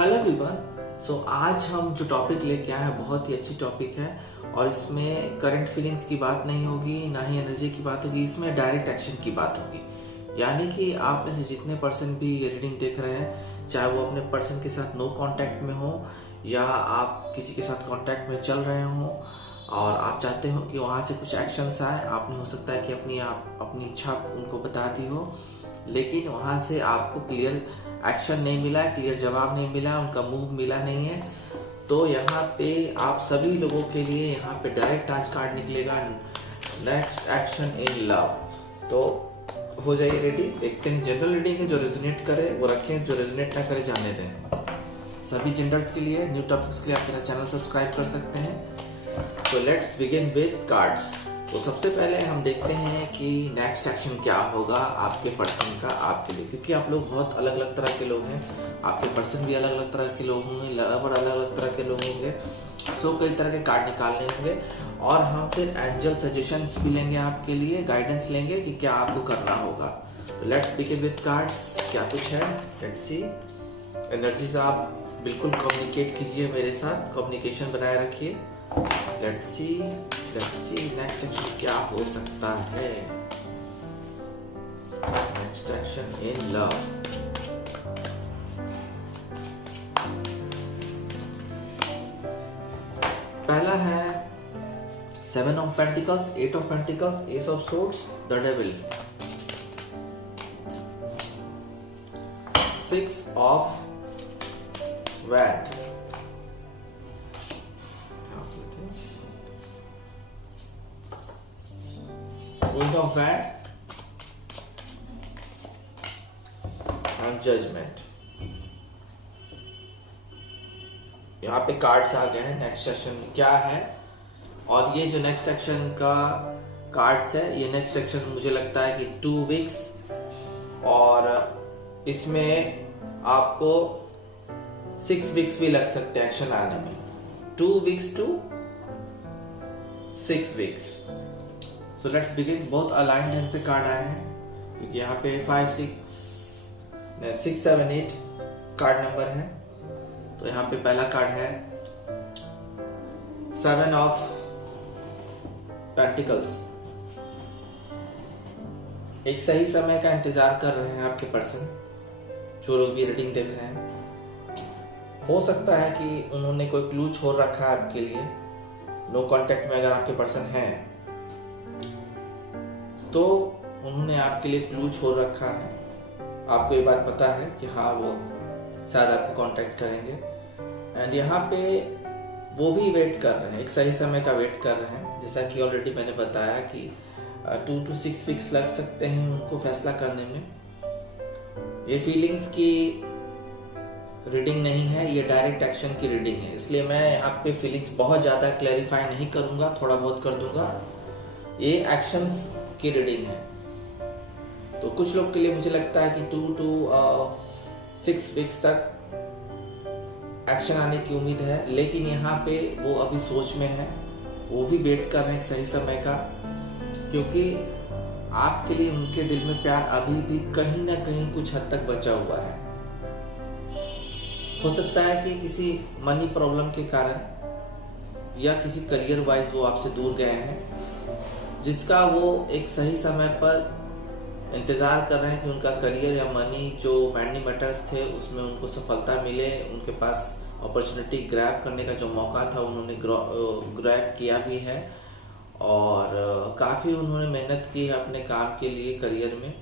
Hello everyone. आज हम जो टॉपिक लेके आए हैं बहुत ही अच्छी टॉपिक है और इसमें करंट फीलिंग्स की बात नहीं होगी, ना ही एनर्जी की बात होगी, इसमें डायरेक्ट एक्शन की बात होगी। यानी कि आप में से जितने पर्सन भी ये रीडिंग देख रहे हैं, चाहे वो अपने पर्सन के साथ नो कांटेक्ट में हो या आप किसी के साथ कांटेक्ट में चल रहे हो और आप चाहते हो कि वहाँ से कुछ एक्शंस आए, आपने हो सकता है कि अपनी इच्छा उनको बता दी हो, लेकिन वहाँ से आपको क्लियर एक्शन नहीं मिला है, क्लियर जवाब नहीं मिला, उनका मूव मिला नहीं है। तो यहाँ पे आप सभी लोगों के लिए यहाँ पे डायरेक्ट आज कार्ड निकलेगा, नेक्स्ट एक्शन इन लव। तो हो जाइए रेडी। देखते हैं जनरल रीडिंग है, जो रेजोनेट करे वो रखें, जो रेजोनेट ना करे जाने दें। सभी जेंडर्स के लिए न्यू टॉपिक्स के लिए आप मेरा चैनल सब्सक्राइब कर सकते हैं। तो लेट्स बिगिन विद कार्ड्स। तो सबसे पहले हम देखते हैं कि नेक्स्ट एक्शन क्या होगा आपके पर्सन का आपके लिए, क्योंकि आप लोग बहुत अलग अलग तरह के लोग हैं, आपके पर्सन भी अलग अलग तरह के लोग होंगे, लवर अलग अलग तरह के लोग होंगे। कई तरह के कार्ड निकालने होंगे और हम फिर एंजल सजेशंस भी लेंगे, आपके लिए गाइडेंस लेंगे कि क्या आपको करना होगा। तो लेट्स बिगिन विद कार्ड्स। क्या कुछ है, लेट्स सी। एनर्जीज आप बिल्कुल कम्युनिकेट कीजिए मेरे साथ, कम्युनिकेशन बनाए रखिए। लेट्स सी नेक्स्ट एक्शन क्या हो सकता है। Next action in love. पहला है 7 of pentacles, 8 of pentacles, S of swords, the devil, 6 of wand, Queen of Wands and Judgment। यहाँ पे कार्ड्स आ गए हैं नेक्स्ट एक्शन क्या है। और ये जो नेक्स्ट एक्शन का कार्ड्स है, ये नेक्स्ट एक्शन मुझे लगता है कि 2 वीक्स और इसमें आपको 6 वीक्स भी लग सकते हैं एक्शन आने में। 2 weeks to 6 weeks. So let's begin. बहुत अलाइंड ढंग से कार्ड आए हैं, क्योंकि यहाँ पे 6 7 8 कार्ड नंबर है। तो यहाँ पे पहला कार्ड है 7 ऑफ पेंटिकल्स। एक सही समय का इंतजार कर रहे हैं आपके पर्सन, जो लोग भी रीडिंग देख रहे हैं। हो सकता है कि उन्होंने कोई क्लू छोड़ रखा है आपके लिए। नो कांटेक्ट में अगर आपके पर्सन है तो उन्होंने आपके लिए क्लू छोड़ रखा है। आपको ये बात पता है कि हाँ वो शायद आपको कांटेक्ट करेंगे। एंड यहाँ पे वो भी वेट कर रहे हैं, एक सही समय का वेट कर रहे हैं। जैसा कि ऑलरेडी मैंने बताया कि 2 to 6 वीक्स लग सकते हैं उनको फैसला करने में। ये फीलिंग्स की रीडिंग नहीं है, ये डायरेक्ट एक्शन की रीडिंग है, इसलिए मैं यहाँ पे फीलिंग्स बहुत ज्यादा क्लैरिफाई नहीं करूंगा, थोड़ा बहुत कर दूंगा। ये एक्शंस की रीडिंग है। तो कुछ लोग के लिए मुझे लगता है कि 2 to 6 वीक्स तक एक्शन आने की उम्मीद है, लेकिन यहाँ पे वो अभी सोच में है, वो भी वेट कर रहे हैं एक सही समय का, क्योंकि आपके लिए उनके दिल में प्यार अभी भी कहीं ना कहीं कुछ हद तक बचा हुआ है। हो सकता है कि किसी मनी प्रॉब्लम के कारण या किसी करियर वाइज वो आपसे दूर गए हैं, जिसका वो एक सही समय पर इंतजार कर रहे हैं कि उनका करियर या मनी जो मनी मैटर्स थे उसमें उनको सफलता मिले। उनके पास अपॉर्चुनिटी ग्रैब करने का जो मौका था उन्होंने ग्रैब किया भी है और काफ़ी उन्होंने मेहनत की है अपने काम के लिए करियर में।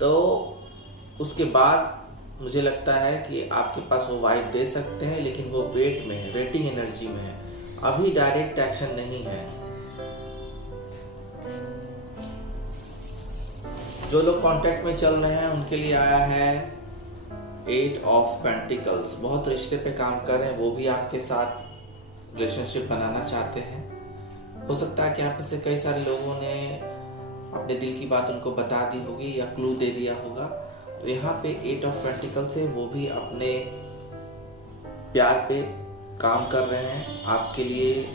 तो उसके बाद मुझे लगता है कि आपके पास वो वाइब दे सकते हैं, लेकिन वो वेट में है, वेटिंग एनर्जी में है, अभी डायरेक्ट एक्शन नहीं है। जो लोग कांटेक्ट में चल रहे हैं उनके लिए आया है 8 ऑफ पेंटिकल्स। बहुत रिश्ते पे काम कर रहे हैं, वो भी आपके साथ रिलेशनशिप बनाना चाहते हैं। हो सकता है कि आप में से कई सारे लोगों ने अपने दिल की बात उनको बता दी होगी या क्लू दे दिया होगा। तो यहाँ पे 8 ऑफ पेंटिकल्स है, वो भी अपने प्यार पे काम कर रहे हैं, आपके लिए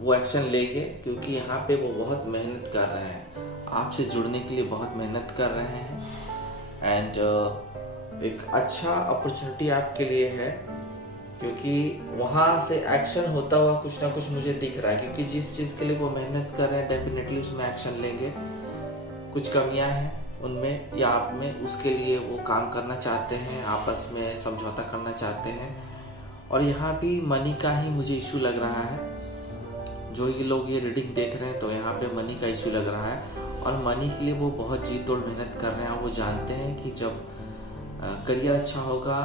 वो एक्शन लेंगे, क्योंकि यहाँ पे वो बहुत मेहनत कर रहे हैं, आपसे जुड़ने के लिए बहुत मेहनत कर रहे हैं। एंड एक अच्छा अपॉर्चुनिटी आपके लिए है, क्योंकि वहाँ से एक्शन होता हुआ कुछ ना कुछ मुझे दिख रहा है, क्योंकि जिस चीज़ के लिए वो मेहनत कर रहे हैं डेफिनेटली उसमें एक्शन लेंगे। कुछ कमियां हैं उनमें या आप में, उसके लिए वो काम करना चाहते हैं, आपस में समझौता करना चाहते हैं। और यहाँ भी मनी का ही मुझे इशू लग रहा है। जो ये लोग ये रीडिंग देख रहे हैं तो यहाँ पे मनी का इशू लग रहा है, और मनी के लिए वो बहुत जी तोड़ मेहनत कर रहे हैं। और वो जानते हैं कि जब करियर अच्छा होगा,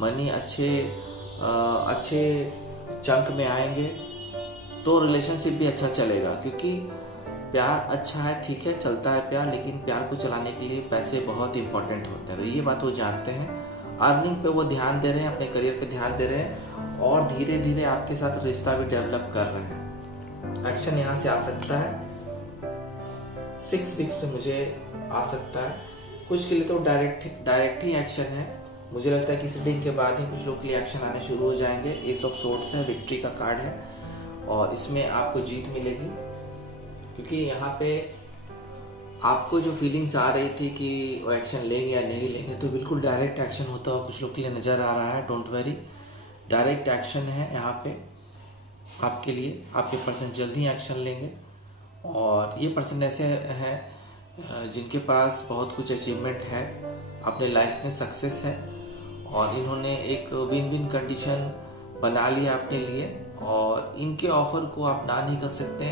मनी अच्छे चंक में आएंगे तो रिलेशनशिप भी अच्छा चलेगा। क्योंकि प्यार अच्छा है, ठीक है, चलता है प्यार, लेकिन प्यार को चलाने के लिए पैसे बहुत इंपॉर्टेंट होते हैं। तो ये बात वो जानते हैं। अर्निंग पे वो ध्यान दे रहे हैं, अपने करियर पे ध्यान दे रहे हैं, और धीरे धीरे आपके साथ रिश्ता भी डेवलप कर रहे हैं। एक्शन यहाँ से आ सकता है 6 वीक्स में, मुझे आ सकता है। कुछ के लिए तो डायरेक्ट ही एक्शन है। मुझे लगता है कि सीडिंग के बाद ही कुछ लोग के लिए एक्शन आने शुरू हो जाएंगे। एस ऑफ सोर्ड्स है, विक्ट्री का कार्ड है, और इसमें आपको जीत मिलेगी। क्योंकि यहाँ पे आपको जो फीलिंग्स आ रही थी कि वो एक्शन लेंगे या नहीं लेंगे, तो बिल्कुल डायरेक्ट एक्शन होता हुआ कुछ लोग के लिए नज़र आ रहा है। डोंट वरी, डायरेक्ट एक्शन है यहाँ पे आपके लिए। आपके पर्सन जल्दी एक्शन लेंगे, और ये पर्सन ऐसे हैं जिनके पास बहुत कुछ अचीवमेंट है, अपने लाइफ में सक्सेस है, और इन्होंने एक विन विन कंडीशन बना लिया अपने लिए, और इनके ऑफर को आप ना नहीं कर सकते,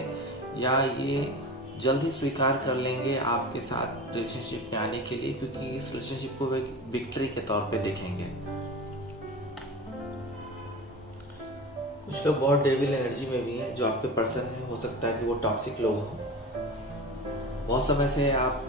या ये जल्द ही स्वीकार कर लेंगे आपके साथ रिलेशनशिप में आने के लिए, क्योंकि इस रिलेशनशिप को वे विक्ट्री के तौर पे देखेंगे। कुछ लोग बहुत डेविल एनर्जी में भी हैं जो आपके पर्सन है। हो सकता है कि वो टॉक्सिक लोग हों। बहुत समय से आप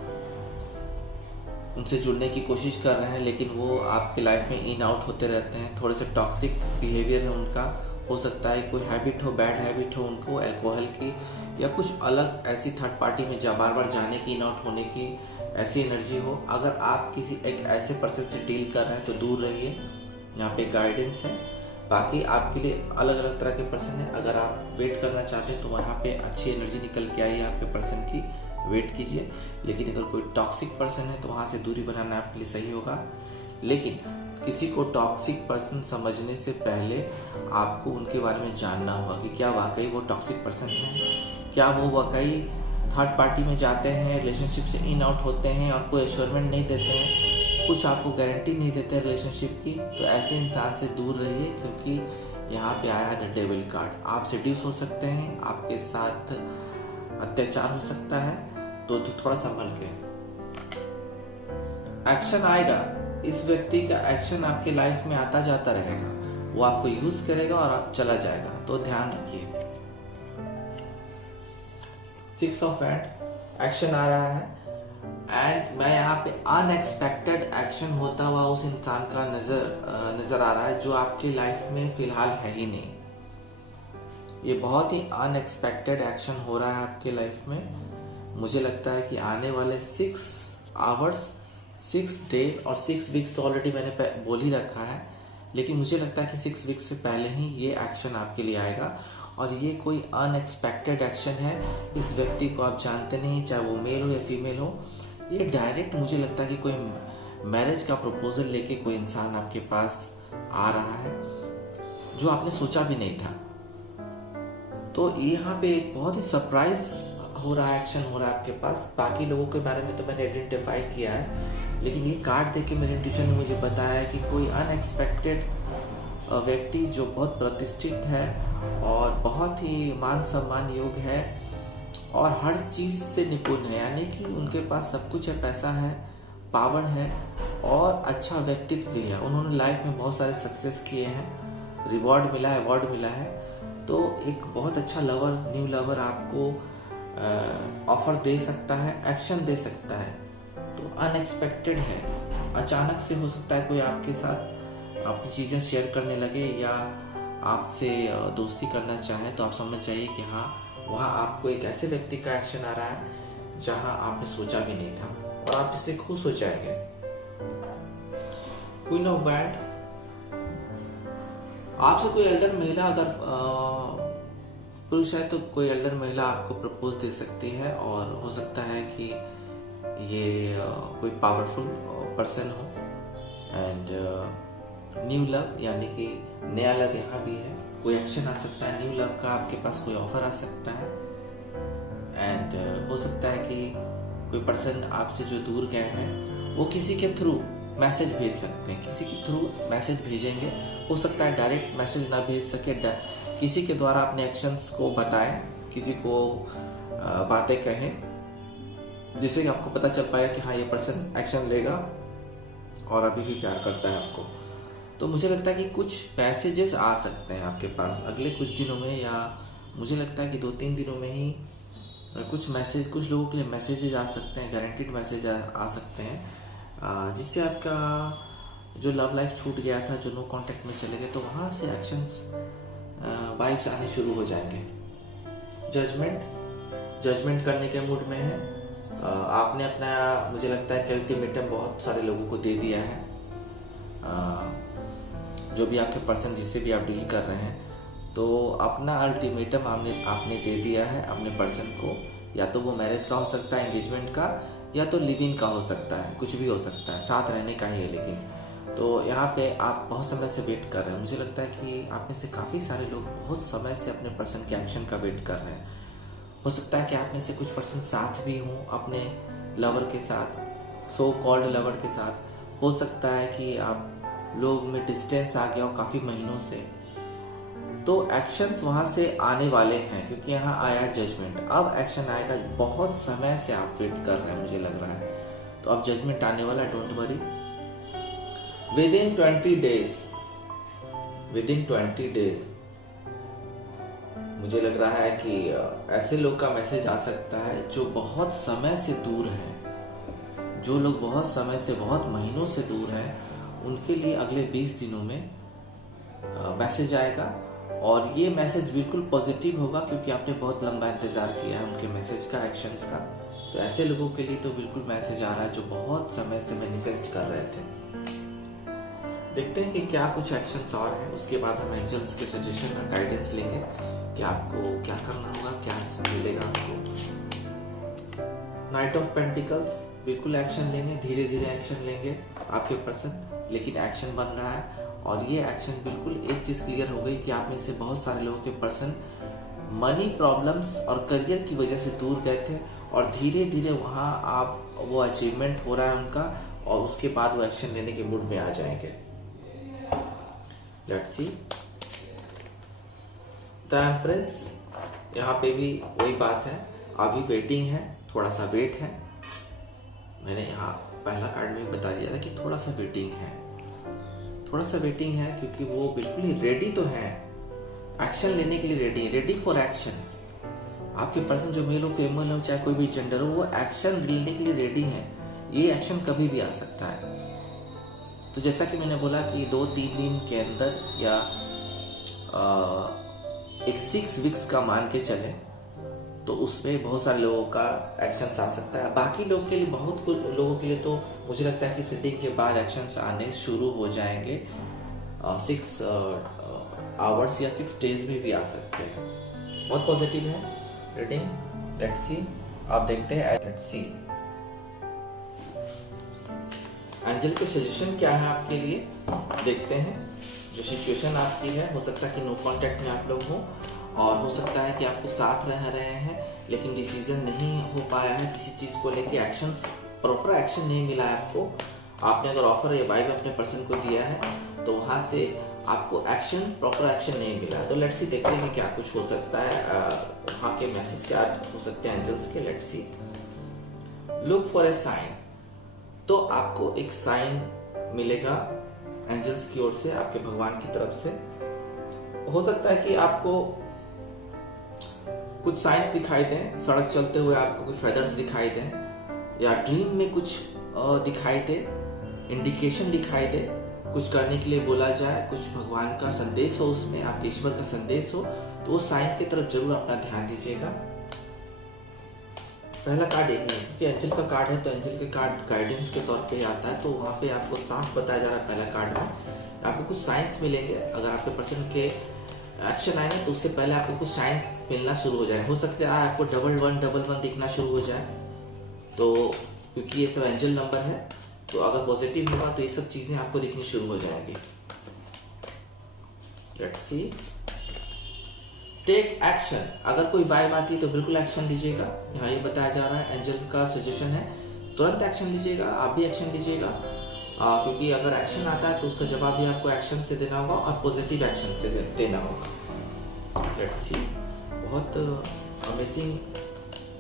उनसे जुड़ने की कोशिश कर रहे हैं, लेकिन वो आपके लाइफ में इन आउट होते रहते हैं। थोड़े से टॉक्सिक बिहेवियर है उनका। हो सकता है कोई हैबिट हो, बैड हैबिट हो उनको, अल्कोहल की, या कुछ अलग ऐसी थर्ड पार्टी में बार बार जाने की, इन आउट होने की ऐसी एनर्जी हो। अगर आप किसी एक ऐसे पर्सन से डील कर रहे हैं तो दूर रहिए, यहाँ पे गाइडेंस है। बाकी आपके लिए अलग अलग तरह के पर्सन है। अगर आप वेट करना चाहते हैं तो वहाँ पे अच्छी एनर्जी निकल के आई है आपके पर्सन की, वेट कीजिए। लेकिन अगर कोई टॉक्सिक पर्सन है तो वहाँ से दूरी बनाना आपके लिए सही होगा। लेकिन किसी को टॉक्सिक पर्सन समझने से पहले आपको उनके बारे में जानना होगा कि क्या वाकई वो टॉक्सिक पर्सन है, क्या वो वाकई थर्ड पार्टी में जाते हैं, रिलेशनशिप से इन आउट होते हैं और कोई एश्योरमेंट नहीं देते हैं, कुछ आपको गारंटी नहीं देते रिलेशनशिप की। तो ऐसे इंसान से दूर रहिए, क्योंकि यहाँ पे आया है द डेविल कार्ड। आप सेड्यूस हो सकते हैं, आपके साथ अत्याचार हो सकता है, तो थोड़ा संभल के। एक्शन आएगा, इस व्यक्ति का एक्शन आपके लाइफ में आता जाता रहेगा। वो आपको यूज करेगा और आप चला जाएगा, तो ध्यान रखिए। 6 ऑफ हैंड एक्शन आ रहा है, एंड मैं यहाँ पे अनएक्सपेक्टेड एक्शन होता हुआ उस इंसान का नजर आ रहा है जो आपकी लाइफ में फिलहाल है ही नहीं। ये बहुत ही अनएक्सपेक्टेड एक्शन हो रहा है आपके लाइफ में। मुझे लगता है कि आने वाले 6 आवर्स, 6 डेज और 6 वीक्स तो ऑलरेडी मैंने बोल ही रखा है, लेकिन मुझे लगता है कि 6 वीक्स से पहले ही ये एक्शन आपके लिए आएगा। और ये कोई अनएक्सपेक्टेड एक्शन है। इस व्यक्ति को आप जानते नहीं, चाहे वो मेल हो या फीमेल हो। ये डायरेक्ट मुझे लगता है कि कोई मैरिज का प्रपोजल लेके कोई इंसान आपके पास आ रहा है जो आपने सोचा भी नहीं था। तो यहाँ पे एक बहुत ही सरप्राइज हो रहा है, एक्शन हो रहा है आपके पास। बाकी लोगों के बारे में तो मैंने आइडेंटिफाई किया है, लेकिन ये कार्ड देख के मेरे इंट्यूशन ने मुझे बताया है कि कोई अनएक्सपेक्टेड व्यक्ति जो बहुत प्रतिष्ठित है और बहुत ही मान सम्मान योग्य है और हर चीज़ से निपुण है, यानी कि उनके पास सब कुछ है, पैसा है, पावर है और अच्छा व्यक्तित्व भी है। उन्होंने लाइफ में बहुत सारे सक्सेस किए हैं, रिवॉर्ड मिला है, अवार्ड मिला है। तो एक बहुत अच्छा लवर, न्यू लवर आपको ऑफर दे सकता है, एक्शन दे सकता है। तो अनएक्सपेक्टेड है, अचानक से हो सकता है कोई आपके साथ अपनी चीज़ें शेयर करने लगे या आपसे दोस्ती करना चाहे। तो आप समझ जाइए कि हाँ, वहाँ आपको एक ऐसे व्यक्ति का एक्शन आ रहा है जहाँ आपने सोचा भी नहीं था और आप इससे खुश हो जाएंगे। क्वीन ऑफ वैंड, आपसे कोई एल्डर महिला, अगर पुरुष है तो कोई एल्डर महिला आपको प्रपोज दे सकती है और हो सकता है कि ये कोई पावरफुल पर्सन हो एंड न्यू लव यानी कि नया लव यहाँ भी है, कोई एक्शन आ सकता है न्यू लव का, आपके पास कोई ऑफर आ सकता है। एंड हो सकता है कि कोई पर्सन आपसे जो दूर गए हैं वो किसी के थ्रू मैसेज भेज सकते हैं, किसी के थ्रू मैसेज भेजेंगे। हो सकता है डायरेक्ट मैसेज ना भेज सके, किसी के द्वारा अपने एक्शंस को बताएं, किसी को बातें कहें, जिससे कि आपको पता चल पाएगा कि हाँ ये पर्सन एक्शन लेगा और अभी भी प्यार करता है आपको। तो मुझे लगता है कि कुछ मैसेजेस आ सकते हैं आपके पास अगले कुछ दिनों में, या मुझे लगता है कि 2-3 दिनों में ही कुछ लोगों के लिए मैसेजेस आ सकते हैं, गारंटीड मैसेज आ सकते हैं, जिससे आपका जो लव लाइफ छूट गया था, जो नो कांटेक्ट में चले गए, तो वहाँ से एक्शंस वाइब्स आने शुरू हो जाएंगे। जजमेंट करने के मूड में है। आपने अपना, मुझे लगता है कि अल्टीमेटम बहुत सारे लोगों को दे दिया है। जो भी आपके पर्सन जिससे भी आप डील कर रहे हैं, तो अपना अल्टीमेटम आपने दे दिया है अपने पर्सन को। या तो वो मैरिज का हो सकता है, एंगेजमेंट का, या तो लिव इन का हो सकता है, कुछ भी हो सकता है, साथ रहने का ही है। लेकिन तो यहाँ पे आप बहुत समय से वेट कर रहे हैं। मुझे लगता है कि आप में से काफ़ी सारे लोग बहुत समय से अपने पर्सन के एक्शन का वेट कर रहे हैं। हो सकता है कि आप में से कुछ पर्सन साथ भी हों अपने लवर के साथ, सो कॉल्ड लवर के साथ। हो सकता है कि आप लोग में डिस्टेंस आ गया हो काफ़ी महीनों से, तो एक्शंस वहाँ से आने वाले हैं, क्योंकि यहाँ आया जजमेंट। अब एक्शन आएगा, बहुत समय से आप वेट कर रहे हैं मुझे लग रहा है, तो अब जजमेंट आने वाला, डोंट वरी। विदिन 20 डेज मुझे लग रहा है कि ऐसे लोग का मैसेज आ सकता है जो बहुत समय से दूर हैं, जो लोग बहुत समय से, बहुत महीनों से दूर हैं, उनके लिए अगले 20 दिनों में मैसेज आएगा। और ये मैसेज बिल्कुल पॉजिटिव होगा, क्योंकि आपने बहुत लंबा इंतजार किया है उनके मैसेज का, एक्शंस का। तो ऐसे लोगों के लिए तो बिल्कुल मैसेज आ रहा है जो बहुत समय से मैनिफेस्ट कर रहे थे। देखते हैं कि क्या कुछ एक्शंस और हैं, उसके बाद हम एंजल्स के सजेशन और गाइडेंस लेंगे कि आपको क्या करना होगा, क्या मिलेगा आपको। नाइट ऑफ पेंटिकल्स, बिल्कुल एक्शन लेंगे, धीरे धीरे एक्शन लेंगे आपके पर्सन, लेकिन एक्शन बन रहा है। और ये एक्शन बिल्कुल, एक चीज क्लियर हो गई कि आप में से बहुत सारे लोगों के पर्सन मनी प्रॉब्लम्स और करियर की वजह से दूर गए थे, और धीरे धीरे वहाँ वो अचीवमेंट हो रहा है उनका, और उसके बाद वो एक्शन लेने के मूड में आ जाएंगे। Let's see the empress. यहाँ पे भी वही बात है, अभी वेटिंग है, थोड़ा सा वेट है। मैंने यहाँ पहला कार्ड में बता दिया था कि थोड़ा सा वेटिंग है, क्योंकि वो बिल्कुल ही रेडी तो है, एक्शन लेने के लिए रेडी है, रेडी फॉर एक्शन। आपके पर्सन जो मेल हो, फीमेल हो, चाहे कोई भी जेंडर हो, वो एक्शन लेने के लिए रेडी है। ये एक्शन कभी भी आ सकता है। तो जैसा कि मैंने बोला कि 2-3 दिन के अंदर, या एक 6 वीक्स का मान के चले, तो उसमें बहुत सारे लोगों का एक्शन आ सकता है। बाकी लोग के लिए, बहुत कुछ लोगों के लिए तो मुझे लगता है कि सिटिंग के बाद एक्शंस आने शुरू हो जाएंगे। 6 आवर्स या 6 डेज में भी आ सकते हैं। बहुत पॉजिटिव है रीडिंग। लेट्स सी, आप देखते हैं, लेट्स सी एंजल के सजेशन क्या है आपके लिए, देखते हैं। जो सिचुएशन आपकी है, हो सकता है कि नो कांटेक्ट में आप लोग हो, और हो सकता है कि आपको साथ रह रहे हैं, लेकिन डिसीजन नहीं हो पाया है किसी चीज को लेके, एक्शंस, प्रॉपर एक्शन नहीं मिला है आपको। आपने अगर ऑफर या वाइब अपने पर्सन को दिया है, तो वहां से आपको एक्शन, प्रॉपर एक्शन नहीं मिला है। तो लेट्स सी, देखते हैं कि क्या कुछ हो सकता है, वहां के मैसेज क्या हो सकते हैं एंजल्स के। Let's see, look for a sign. तो आपको एक साइन मिलेगा एंजल्स की ओर से, आपके भगवान की तरफ से। हो सकता है कि आपको कुछ साइंस दिखाई दें, सड़क चलते हुए आपको कुछ फेदर्स दिखाई दें, या ड्रीम में कुछ दिखाई दे, इंडिकेशन दिखाई दे, कुछ करने के लिए बोला जाए, कुछ भगवान का संदेश हो उसमें, आपके ईश्वर का संदेश हो, तो वो साइन की तरफ जरूर अपना ध्यान दीजिएगा। पहला कार्ड यही है कि एंजल का कार्ड है, तो एंजल के कार्ड गाइडेंस के तौर पे आता है। तो वहाँ पे आपको साफ बताया जा रहा है पहला कार्ड में, आपको कुछ साइंस मिलेंगे। अगर आपके पर्सन के एक्शन आएंगे, तो उससे पहले आपको कुछ साइन मिलना शुरू हो जाए। हो सकता है आपको 1111 दिखना शुरू हो जाए, तो क्योंकि ये सब एंजल नंबर है, तो अगर पॉजिटिव होगा तो ये सब चीजें आपको दिखनी शुरू हो जाएंगी। Let's see. टेक एक्शन, अगर कोई वाइब आती है तो बिल्कुल एक्शन लीजिएगा। यहाँ ये बताया जा रहा है, एंजल का सजेशन है तुरंत एक्शन लीजिएगा, आप भी एक्शन लीजिएगा। क्योंकि अगर एक्शन आता है तो उसका जवाब भी आपको एक्शन से देना होगा और पॉजिटिव एक्शन से देना होगा। Let's see. बहुत अमेजिंग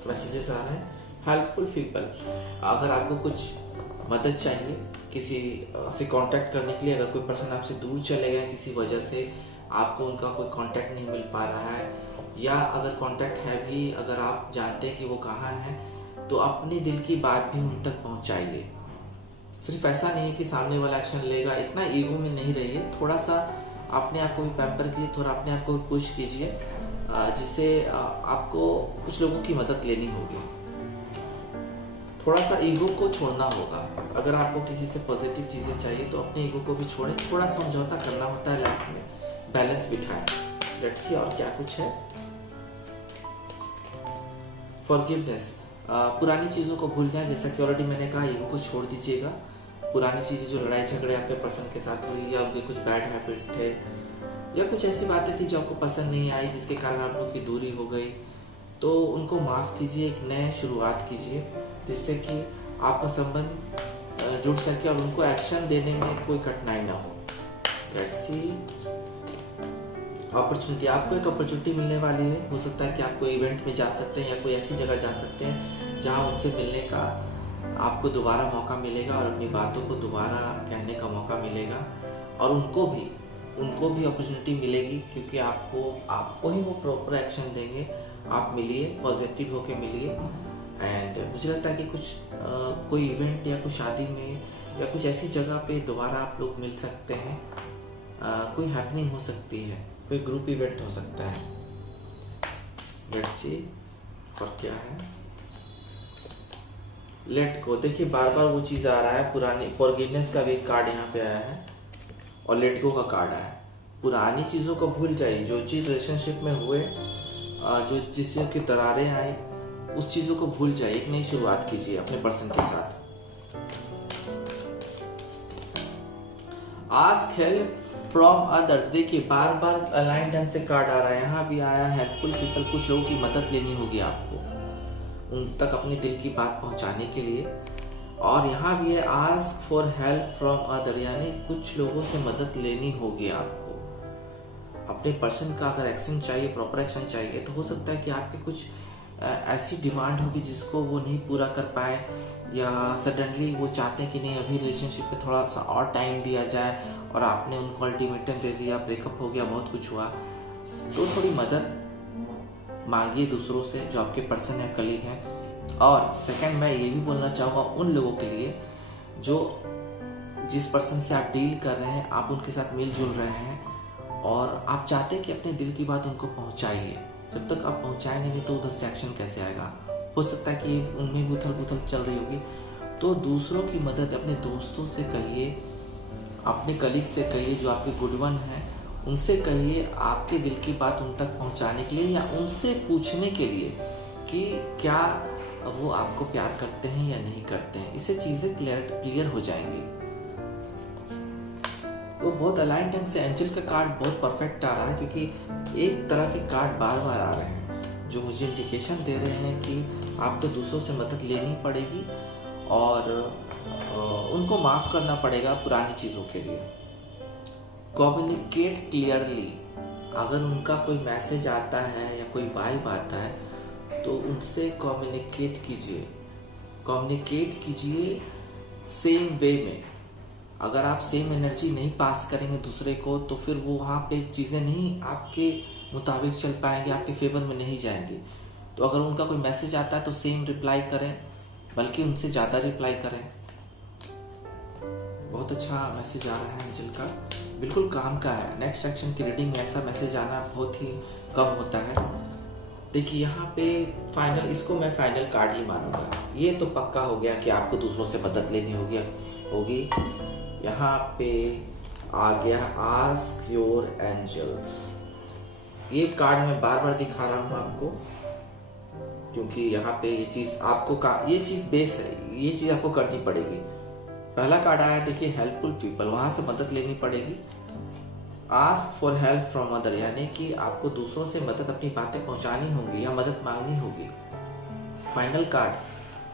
मैसेजेस आ रहे हैं। हेल्पफुल पीपल, अगर आपको कुछ मदद चाहिए किसी से कांटेक्ट करने के लिए, अगर कोई पर्सन आपसे दूर चले गए किसी वजह से, आपको उनका कोई कांटेक्ट नहीं मिल पा रहा है, या अगर कांटेक्ट है भी, अगर आप जानते हैं कि वो कहाँ है, तो अपने दिल की बात भी उन तक पहुँचाइए। सिर्फ ऐसा नहीं है कि सामने वाला एक्शन लेगा, इतना ईगो में नहीं रहिए, थोड़ा सा अपने आप को भी पैम्पर कीजिए, थोड़ा अपने आप को भी पुश कीजिए, जिससे आपको कुछ लोगों की मदद लेनी होगी। थोड़ा सा ईगो को छोड़ना होगा। अगर आपको किसी से पॉजिटिव चीज़ें चाहिए तो अपने ईगो को भी छोड़ें, थोड़ा समझौता करना होता है लाइफ में, बैलेंस बिठाएं। लेट्स सी और क्या कुछ है। फॉरगिवनेस, पुरानी चीज़ों को भूल जाएं, जैसा कि ऑलरेडी मैंने कहा, ईगो को छोड़ दीजिएगा। पुरानी चीज़ें, जो लड़ाई झगड़े आपके पर्सन के साथ हुई, या उनके कुछ बैड हैबिट थे, या कुछ ऐसी बातें थी जो आपको पसंद नहीं आई, जिसके कारण आप लोग की दूरी हो गई, तो उनको माफ़ कीजिए, एक नए शुरुआत कीजिए, जिससे कि आपका संबंध जुड़ सके और उनको एक्शन देने में कोई कठिनाई ना हो। Let's see. अपॉर्चुनिटी, आपको एक अपॉर्चुनिटी मिलने वाली है। हो सकता है कि आप कोई इवेंट में जा सकते हैं या कोई ऐसी जगह जा सकते हैं जहां उनसे मिलने का आपको दोबारा मौका मिलेगा और अपनी बातों को दोबारा कहने का मौका मिलेगा, और उनको भी अपॉर्चुनिटी मिलेगी, क्योंकि आपको ही वो प्रॉपर एक्शन देंगे। आप मिलिए, पॉजिटिव होके मिलिए। एंड मुझे लगता है कि कुछ कोई इवेंट या कुछ शादी में या कुछ ऐसी जगह पे दोबारा आप लोग मिल सकते हैं। कोई हैपनिंग हो सकती है, कोई ग्रुप इवेंट हो सकता है। लेट्स सी और क्या है। लेट गो, देखिए बार बार वो चीज़ आ रहा है, पुरानी फॉरगिवनेस का भी एक कार्ड यहाँ पे आया है और लेट गो का कार्ड आया है। पुरानी चीज़ों को भूल जाइए, जो चीज़ रिलेशनशिप में हुए, जो जिस चीज़ की दरारें आई, उस चीज़ों को भूल जाइए, एक नई शुरुआत कीजिए अपने पर्सन के साथ। आस्क हेल्प फ्रॉम अदर्स, देखिए बार बार अलाइन ढंग से कार्ड आ रहा है, यहाँ भी आया हेल्पफुल पीपल, कुछ लोगों की मदद लेनी होगी आपको उन तक अपने दिल की बात पहुंचाने के लिए। और यहाँ भी है ask for help from other, यानी कुछ लोगों से मदद लेनी होगी आपको। अपने पर्सन का अगर एक्शन चाहिए, प्रॉपर एक्शन चाहिए, तो हो सकता है कि आपके कुछ ऐसी डिमांड होगी जिसको वो नहीं पूरा कर पाए, या सडनली वो चाहते हैं कि नहीं अभी रिलेशनशिप पे थोड़ा सा और टाइम दिया जाए, और आपने उनको अल्टीमेटम दे दिया, ब्रेकअप हो गया, बहुत कुछ हुआ, तो थोड़ी मदद मांगिए दूसरों से, जो आपके पर्सन है, कलीग हैं। और सेकंड, मैं ये भी बोलना चाहूँगा उन लोगों के लिए जो जिस पर्सन से आप डील कर रहे हैं, आप उनके साथ मिलजुल रहे हैं और आप चाहते हैं कि अपने दिल की बात उनको पहुँचाइए। जब तक आप पहुँचाएंगे नहीं तो उधर से एक्शन कैसे आएगा। हो सकता है कि उनमें भी उथल पुथल चल रही होगी, तो दूसरों की मदद अपने दोस्तों से कहिए, अपने कलीग से कहिए, जो आपके गुड वन है उनसे कहिए, आपके दिल की बात उन तक पहुंचाने के लिए, या उनसे पूछने के लिए कि क्या वो आपको प्यार करते हैं या नहीं करते हैं। इससे चीज़ें क्लियर हो जाएंगी। तो बहुत अलाइन ढंग से एंजल का कार्ड बहुत परफेक्ट आ रहा है, क्योंकि एक तरह के कार्ड बार बार आ रहे हैं जो मुझे इंडिकेशन दे रहे हैं कि आपको दूसरों से मदद लेनी पड़ेगी और उनको माफ़ करना पड़ेगा पुरानी चीज़ों के लिए। कम्युनिकेट क्लियरली, अगर उनका कोई मैसेज आता है या कोई वाइब आता है तो उनसे कम्युनिकेट कीजिए सेम वे में। अगर आप सेम एनर्जी नहीं पास करेंगे दूसरे को, तो फिर वो वहाँ पे चीज़ें नहीं आपके मुताबिक चल पाएंगे, आपके फेवर में नहीं जाएंगी। तो अगर उनका कोई मैसेज आता है तो सेम रिप्लाई करें, बल्कि उनसे ज़्यादा रिप्लाई करें। बहुत अच्छा मैसेज आ रहा है एंजल का, बिल्कुल काम का है। नेक्स्ट सेक्शन की रीडिंग में ऐसा मैसेज आना बहुत ही कम होता है। देखिए यहाँ पे फाइनल, इसको मैं फाइनल कार्ड ही मानूंगा। ये तो पक्का हो गया कि आपको दूसरों से मदद लेनी होगी। यहाँ पे आ गया आस्क योर एंजल्स। ये कार्ड मैं बार बार दिखा रहा हूँ आपको, क्योंकि यहाँ पे ये चीज़ आपको ये चीज़ बेस है, ये चीज़ आपको करनी पड़ेगी। पहला कार्ड आया देखिए हेल्पफुल पीपल, वहां से मदद लेनी पड़ेगी। Ask for help from other, यानी कि आपको दूसरों से मदद, अपनी बातें पहुंचानी होगी या मदद मांगनी होगी। Final card,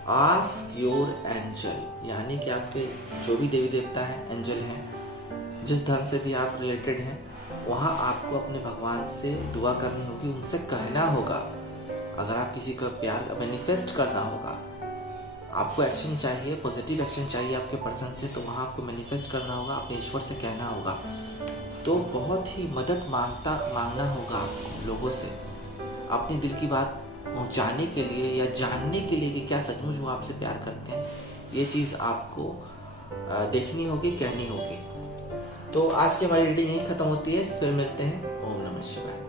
ask your angel, यानी कि आपके जो भी देवी देवता हैं, एंजल हैं, जिस धर्म से भी आप रिलेटेड हैं, वहाँ आपको अपने भगवान से दुआ करनी होगी, उनसे कहना होगा। अगर आप किसी का प्यार मैनिफेस्ट करना होगा, आपको एक्शन चाहिए, पॉजिटिव एक्शन चाहिए आपके पर्सन से, तो वहाँ आपको मैनिफेस्ट करना होगा, अपने ईश्वर से कहना होगा। तो बहुत ही मदद मांगना होगा आपको लोगों से, अपने दिल की बात पहुंचाने के लिए या जानने के लिए कि क्या सचमुच वो आपसे प्यार करते हैं। ये चीज़ आपको देखनी होगी, कहनी होगी। तो आज की हमारी रीडिंग यहीं ख़त्म होती है, फिर मिलते हैं। ओम नमः शिवाय।